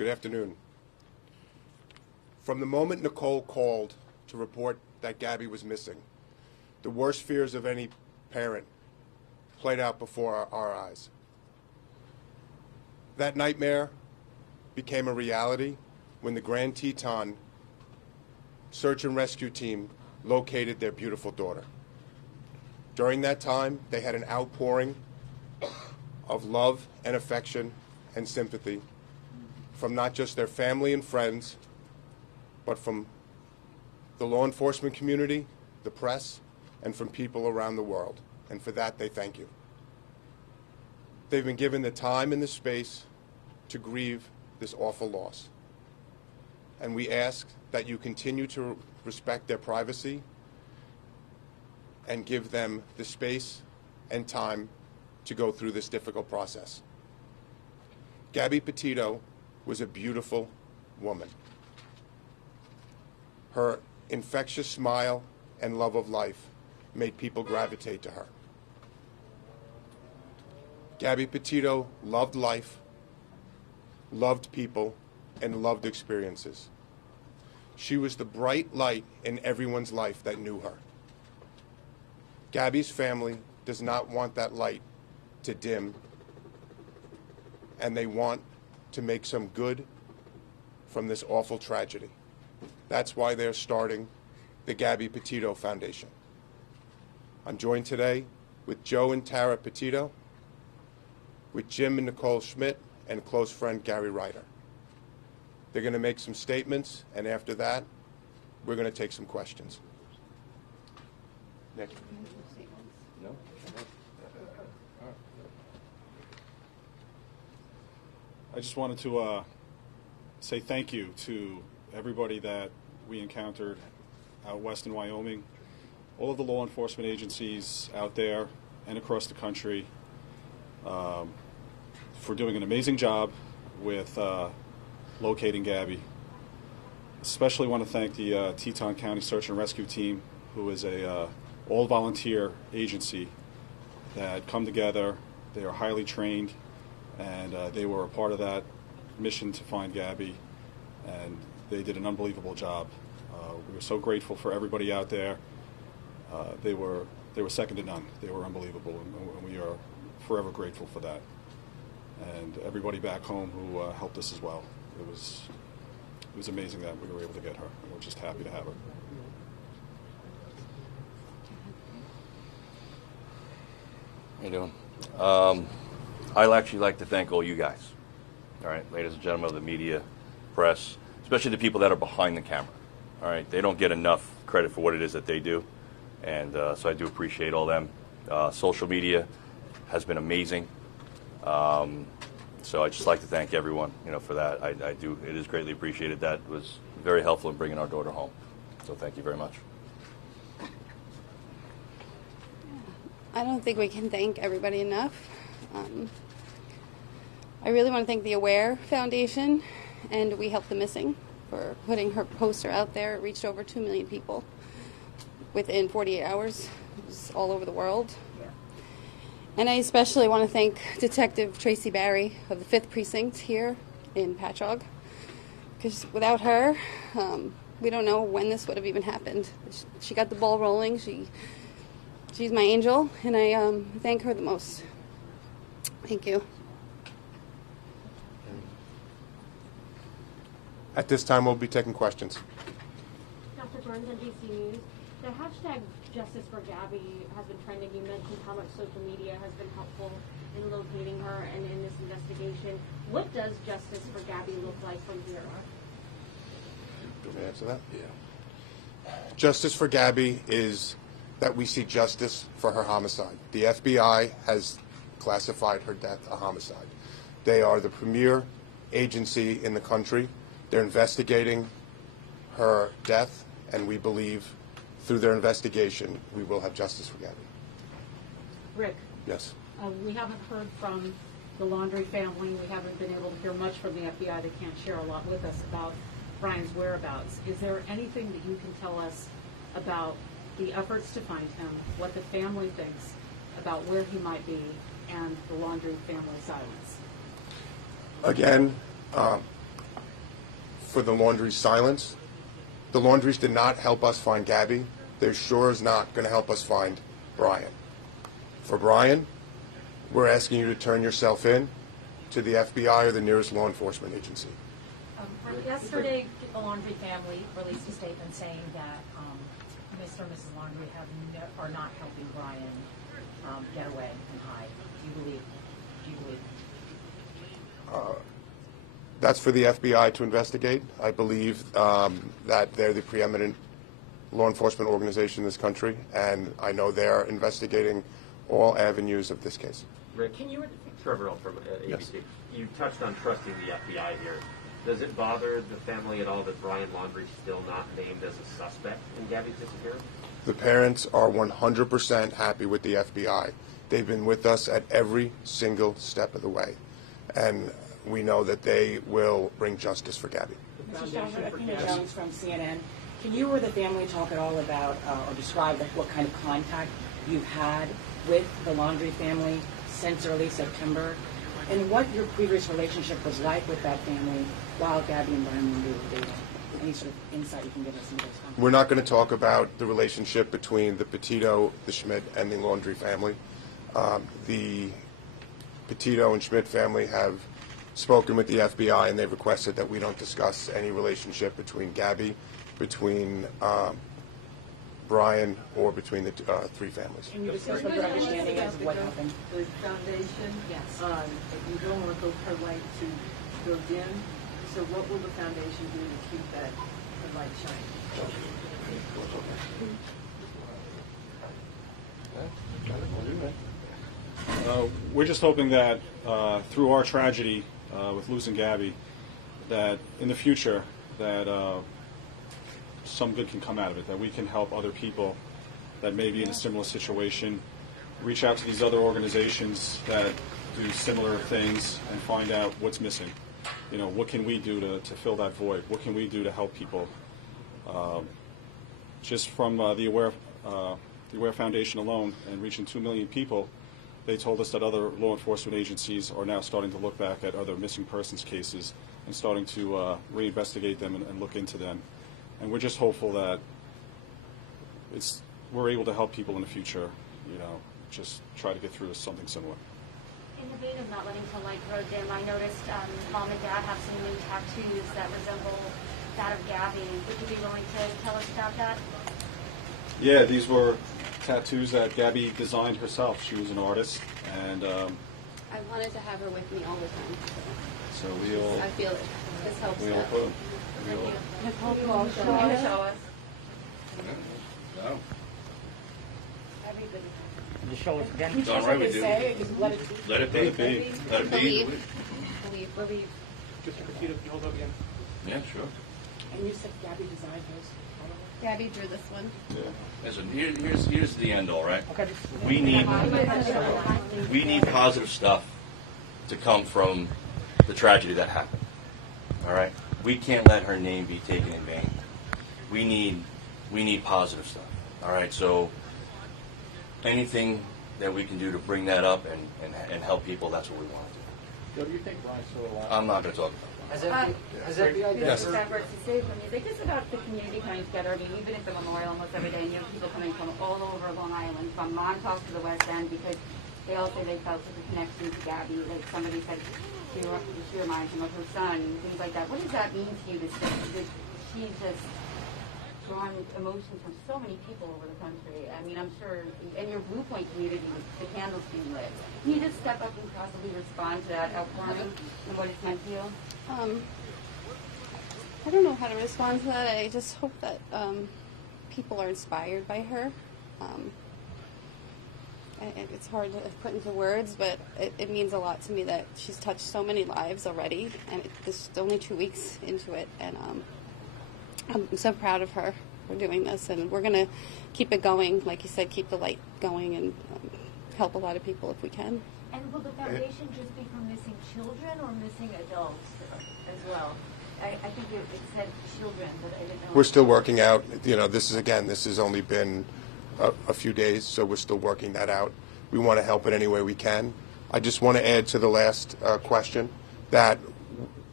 Good afternoon. From the moment Nicole called to report that Gabby was missing, the worst fears of any parent played out before our eyes. That nightmare became a reality when the Grand Teton search and rescue team located their beautiful daughter. During that time, they had an outpouring of love and affection and sympathy from not just their family and friends, but from the law enforcement community, the press, and from people around the world. And for that, they thank you. They've been given the time and the space to grieve this awful loss. And we ask that you continue to respect their privacy and give them the space and time to go through this difficult process. Gabby Petito was a beautiful woman. Her infectious smile and love of life made people gravitate to her. Gabby Petito loved life, loved people, and loved experiences. She was the bright light in everyone's life that knew her. Gabby's family does not want that light to dim, and they want to make some good from this awful tragedy. That's why they're starting the Gabby Petito Foundation. I'm joined today with Joe and Tara Petito, with Jim and Nicole Schmidt, and close friend Gary Ryder. They're going to make some statements, and after that, we're going to take some questions. Nick? No? I just wanted to say thank you to everybody that we encountered out west in Wyoming, all of the law enforcement agencies out there and across the country for doing an amazing job with locating Gabby. Especially want to thank the Teton County Search and Rescue Team, who is a all-volunteer agency that come together. They are highly trained, and they were a part of that mission to find Gabby, and they did an unbelievable job. We were so grateful for everybody out there. They were second to none. They were unbelievable, and we are forever grateful for that. And everybody back home who helped us as well. It was amazing that we were able to get her. And we're just happy to have her. How you doing? I'd actually like to thank all you guys. All right, ladies and gentlemen of the media, press, especially the people that are behind the camera. All right, they don't get enough credit for what it is that they do, and so I do appreciate all them. Social media has been amazing. So I'd just like to thank everyone, for that. I do. It is greatly appreciated. That was very helpful in bringing our daughter home. So thank you very much. I don't think we can thank everybody enough. I really want to thank the AWARE Foundation and We Help the Missing for putting her poster out there. It reached over 2 million people within 48 hours. It was all over the world. And I especially want to thank Detective Tracy Barry of the 5th Precinct here in Patchogue, because without her, we don't know when this would have even happened. She got the ball rolling. She's my angel, and I thank her the most. Thank you. At this time, we'll be taking questions. Dr. Burns, NBC News. The hashtag Justice for Gabby has been trending. You mentioned how much social media has been helpful in locating her and in this investigation. What does justice for Gabby look like from here? Do you want me to answer that? Yeah. Justice for Gabby is that we see justice for her homicide. The FBI has classified her death a homicide. They are the premier agency in the country. They're investigating her death, and we believe through their investigation, we will have justice for Gabby. Rick. Yes. We haven't heard from the Laundrie family. We haven't been able to hear much from the FBI. They can't share a lot with us about Brian's whereabouts. Is there anything that you can tell us about the efforts to find him, what the family thinks about where he might be, and the Laundrie family silence? Again, for the Laundries' silence. The Laundries did not help us find Gabby. They're sure as not going to help us find Brian. For Brian, we're asking you to turn yourself in to the FBI or the nearest law enforcement agency. Yesterday, the Laundrie family released a statement saying that Mr. and Mrs. Laundrie are not helping Brian get away and hide. Do you believe? That's for the FBI to investigate. I believe that they're the preeminent law enforcement organization in this country, and I know they're investigating all avenues of this case. Rick, can you, Trevor from ABC, Yes. You touched on trusting the FBI here. Does it bother the family at all that Brian Laundrie is still not named as a suspect in Gabby's disappearance? The parents are 100% happy with the FBI. They've been with us at every single step of the way, and we know that they will bring justice for Gabby. Athena Jones from CNN. Can you or the family talk at all about or describe what kind of contact you've had with the Laundrie family since early September, and what your previous relationship was like with that family while Gabby and Brian Laundrie were dating? Any sort of insight you can give us into those contacts? We're not going to talk about the relationship between the Petito, the Schmidt, and the Laundrie family. The Petito and Schmidt family have spoken with the FBI, and they've requested that we don't discuss any relationship between Gabby, between Brian, or between the three families. Can you discuss what your understanding is of what happened? The foundation, Yes. you don't want to go her light to go dim. So what will the foundation do to keep that light shining? We're just hoping that through our tragedy with losing Gabby, that in the future that some good can come out of it, that we can help other people that may be in a similar situation, reach out to these other organizations that do similar things and find out what's missing. You know, what can we do to fill that void? What can we do to help people? Just from the Aware Foundation alone and reaching 2 million people, they told us that other law enforcement agencies are now starting to look back at other missing persons cases and starting to reinvestigate them and look into them. And we're just hopeful that we're able to help people in the future, you know, just try to get through something similar. In the vein of not letting the light grow dim, I noticed Mom and Dad have some new tattoos that resemble that of Gabby. Would you be willing to tell us about that? Yeah, these were tattoos that Gabby designed herself. She was an artist, and I wanted to have her with me all the time. so we'll I feel it. This helps. put them. Nicole, you want to show us? No. Everybody. Just show us again. It's all right, we do. Let it Let it be. Let it be. Believe. Mr. Petito, can you hold up again? Yeah, sure. And you said Gabby designed hers. Gabby drew this one. Yeah. Listen, here's the end all, right? Okay. We need positive stuff to come from the tragedy that happened. All right? We can't let her name be taken in vain. We need positive stuff. All right? So anything that we can do to bring that up and help people, that's what we want to do. Joe, do you think Brian's still alive? I'm not going to talk about that. Has FBI Yes. Separate to save the music. It's about the community coming together. I mean, even at the memorial almost every day, and you have people coming from all over Long Island, from Montauk to the West End, because they all say they felt such a connection to Gabby. Like somebody said, she reminds them of her son, and things like that. What does that mean to you to say that she's just drawn emotions from so many people over the country? I mean, I'm sure, and your Blue Point community, the candles being lit. Can you just step up and possibly respond to that outpouring and what it's meant to you? I don't know how to respond to that. I just hope that people are inspired by her. It's hard to put into words, but it means a lot to me that she's touched so many lives already, and this is only 2 weeks into it, and I'm so proud of her for doing this, and we're going to keep it going. Like you said, keep the light going and help a lot of people if we can. And will the foundation just be for missing children or missing adults as well? I think it said children, but I didn't know. We're still working out, you know, this has only been a few days, so we're still working that out. We want to help it any way we can. I just want to add to the last question that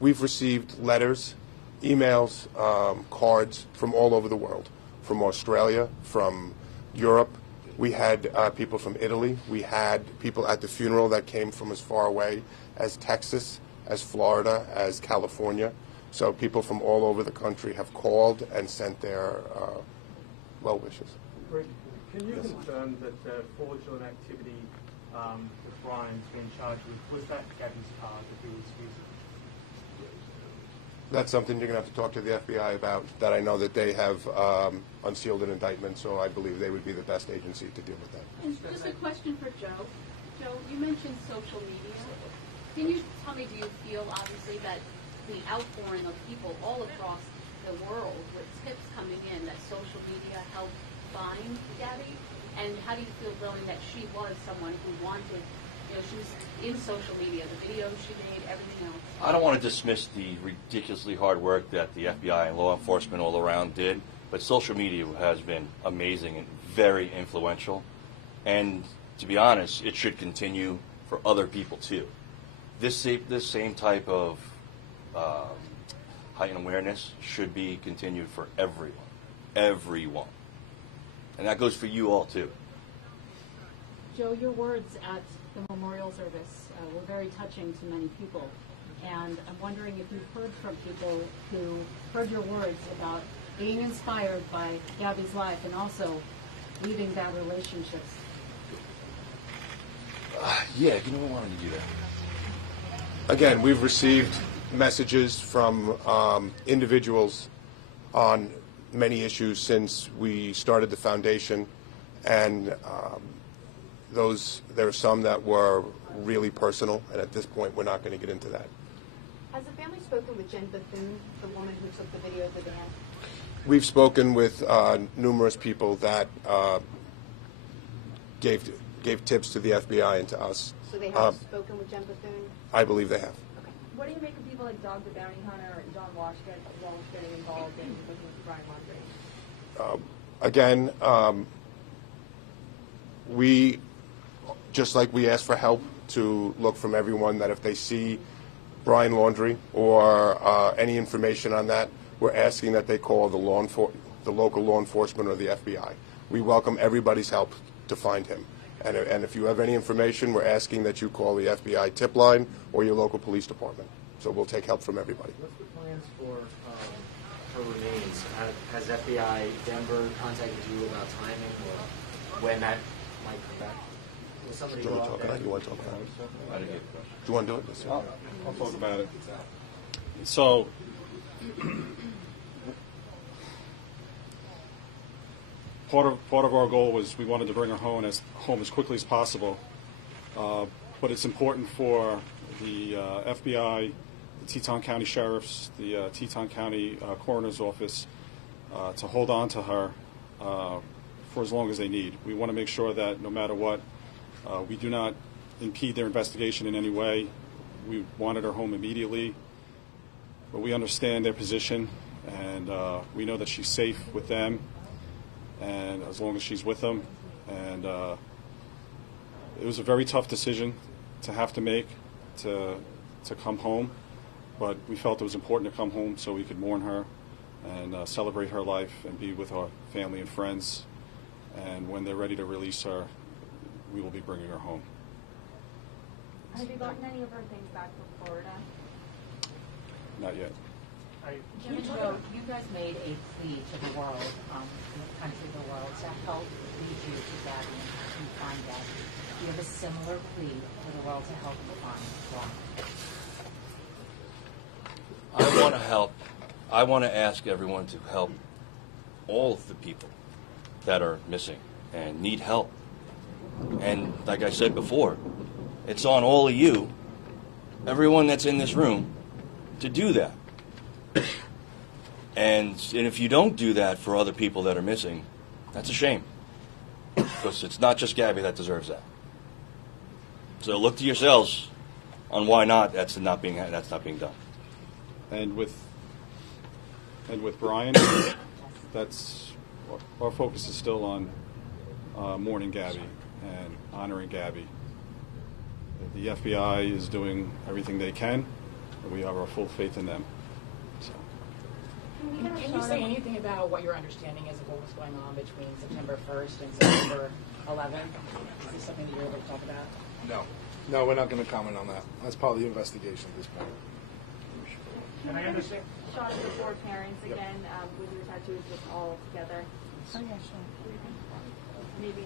we've received letters emails, cards from all over the world, from Australia, from Europe. We had people from Italy. We had people at the funeral that came from as far away as Texas, as Florida, as California. So people from all over the country have called and sent their well wishes. Can you confirm that the fraudulent activity that Brian's been charged with, was that Gabby's car that he was using? That's something you're going to have to talk to the FBI about. That I know that they have unsealed an indictment, so I believe they would be the best agency to deal with that. And just a question for Joe. Joe, you mentioned social media. Can you tell me, do you feel obviously that the outpouring of people all across the world with tips coming in that social media helped find Gabby? And how do you feel knowing that she was someone who wanted, she was in social media, the videos she made, everything else? I don't want to dismiss the ridiculously hard work that the FBI and law enforcement all around did, but social media has been amazing and very influential. And to be honest, it should continue for other people too. This same type of heightened awareness should be continued for everyone. And that goes for you all too. Joe, your words at the memorial service were very touching to many people. And I'm wondering if you've heard from people who heard your words about being inspired by Gabby's life and also leaving bad relationships. Yeah, you know, I wanted to do that. Again, we've received messages from individuals on many issues since we started the foundation, and there are some that were really personal, and at this point we're not going to get into that. Has the family spoken with Jen Bethune, the woman who took the video of the dance? We've spoken with numerous people that gave tips to the FBI and to us. So they have spoken with Jen Bethune? I believe they have. Okay. What do you make of people like Dog the Bounty Hunter and John Walsh getting involved in looking for Brian Laundrie? Again, we, just like we ask for help to look from everyone, that if they see Brian Laundrie or any information on that, we're asking that they call the local law enforcement or the FBI. We welcome everybody's help to find him. And if you have any information, we're asking that you call the FBI tip line or your local police department. So we'll take help from everybody. What's the plans for her remains? Has FBI Denver contacted you about timing or when that might come back? Will somebody Do you go want to out talk there? about it? You want to talk about it? I didn't get the question. Do you want to do it? Yes, sir. I'll talk about it. So, part of our goal was we wanted to bring her home as quickly as possible. But it's important for the FBI, the Teton County Sheriffs, the Teton County Coroner's Office to hold on to her for as long as they need. We want to make sure that no matter what, we do not impede their investigation in any way. We wanted her home immediately, but we understand their position, and we know that she's safe with them, and as long as she's with them. And it was a very tough decision to have to make to come home, but we felt it was important to come home so we could mourn her and celebrate her life and be with our family and friends. And when they're ready to release her, we will be bringing her home. Have you gotten any of her things back from Florida? Not yet. Jim and Joe, you guys made a plea to the world, the country, the world, to help lead you to Gabby and help you find Gabby. Do you have a similar plea to the world to help you find Brian? I want to help. I want to ask everyone to help all of the people that are missing and need help. And like I said before, it's on all of you, everyone that's in this room, to do that. And if you don't do that for other people that are missing, that's a shame. Because it's not just Gabby that deserves that. So look to yourselves on why not that's not being done. And with Brian, that's our focus is still on mourning Gabby and honoring Gabby. The FBI is doing everything they can, and we have our full faith in them. So. Can you say anything about what your understanding is of what was going on between September 1st and September 11th? Is this something that you're able to talk about? No, we're not going to comment on that. That's part of the investigation at this point. And I understand. Shot of the four parents again with your tattoos just all together. Oh, yeah, sure. Maybe.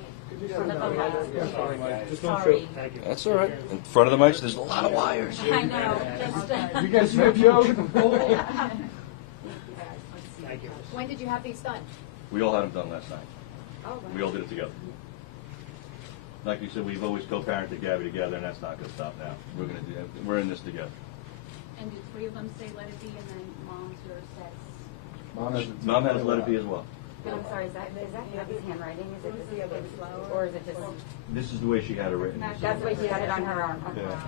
Sorry. That's all right. In front of the mics, there's a lot of wires. I know. You guys met Joe? When did you have these done? We all had them done last night. Oh, wow. We all did it together. Like you said, we've always co-parented Gabby together, and that's not going to stop now. We're going to do. We're in this together. And did three of them say let it be, and then mom's or says? Mom had us let it be as well. But I'm sorry, is that Gabby's handwriting? Is it just or is it just? This is the way she had it written. That's the way she had it on her arm. Okay. Yeah.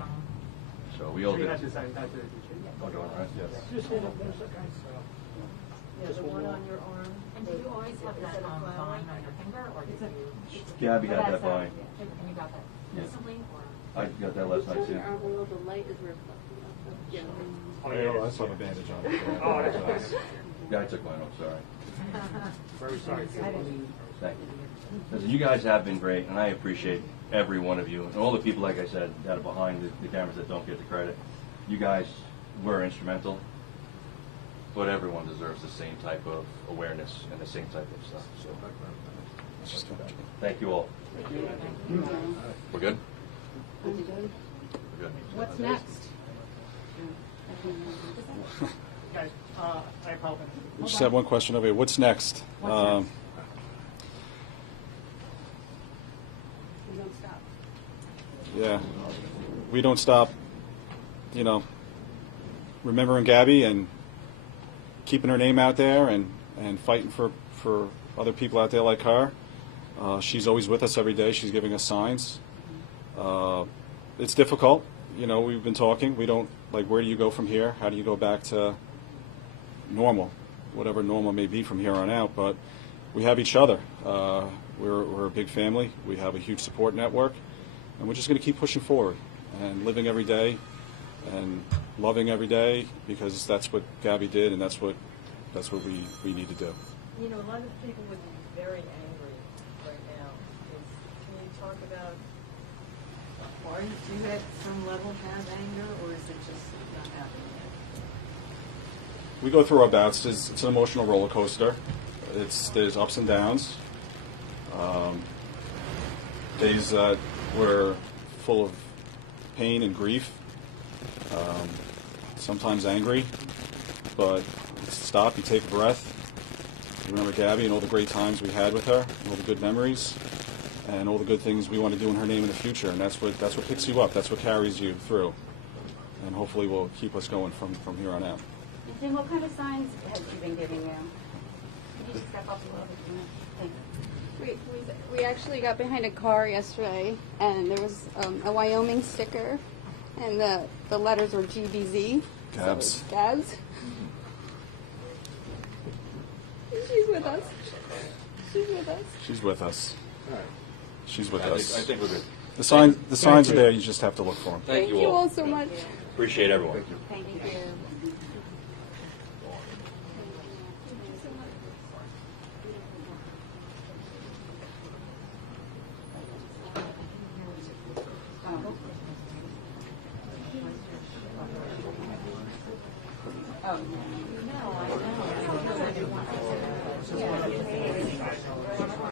So we all did it. Oh, do it, right? Yes. Yeah, the one on your arm. And did you always have that vine on your finger, or did you? Gabby had that vine. And you got that Yeah. recently, or? I got that last night too. The light is Oh, that's a bandage on it. Oh, that's nice. Yeah, I took mine off, sorry. Very sorry. Thank you. Listen, you guys have been great, and I appreciate every one of you, and all the people, like I said, that are behind the cameras that don't get the credit. You guys were instrumental, but everyone deserves the same type of awareness and the same type of stuff. So, thank you all. We're good? We're good. What's next? Guys, I apologize. We just have one question over here. What's next? We don't stop. Yeah, we don't stop, remembering Gabby and keeping her name out there and fighting for other people out there like her. She's always with us every day. She's giving us signs. It's difficult. We've been talking. We don't, where do you go from here? How do you go back to normal, whatever normal may be from here on out? But we have each other. We're a big family. We have a huge support network. And we're just going to keep pushing forward and living every day and loving every day, because that's what Gabby did, and that's what we need to do. A lot of people would be very angry right now. Can you talk about, do you at some level have anger, or is it just not happening yet? We go through our bouts. It's an emotional roller coaster. There's ups and downs. Days that we're full of pain and grief. Sometimes angry, but stop. You take a breath. You remember Gabby and all the great times we had with her, all the good memories, and all the good things we want to do in her name in the future. And that's what picks you up. That's what carries you through, and hopefully will keep us going from here on out. And Tim, what kind of signs has she been giving you? Can you just step up a little bit? Thank you. We actually got behind a car yesterday, and there was a Wyoming sticker, and the letters were GBZ. Gabs. So Gabs. She's with us. She's with us. She's with us. All right. She's with I us. think we're good. The signs are there. You just have to look for them. Thank you you all. all so much. Appreciate everyone. Thank you. Oh.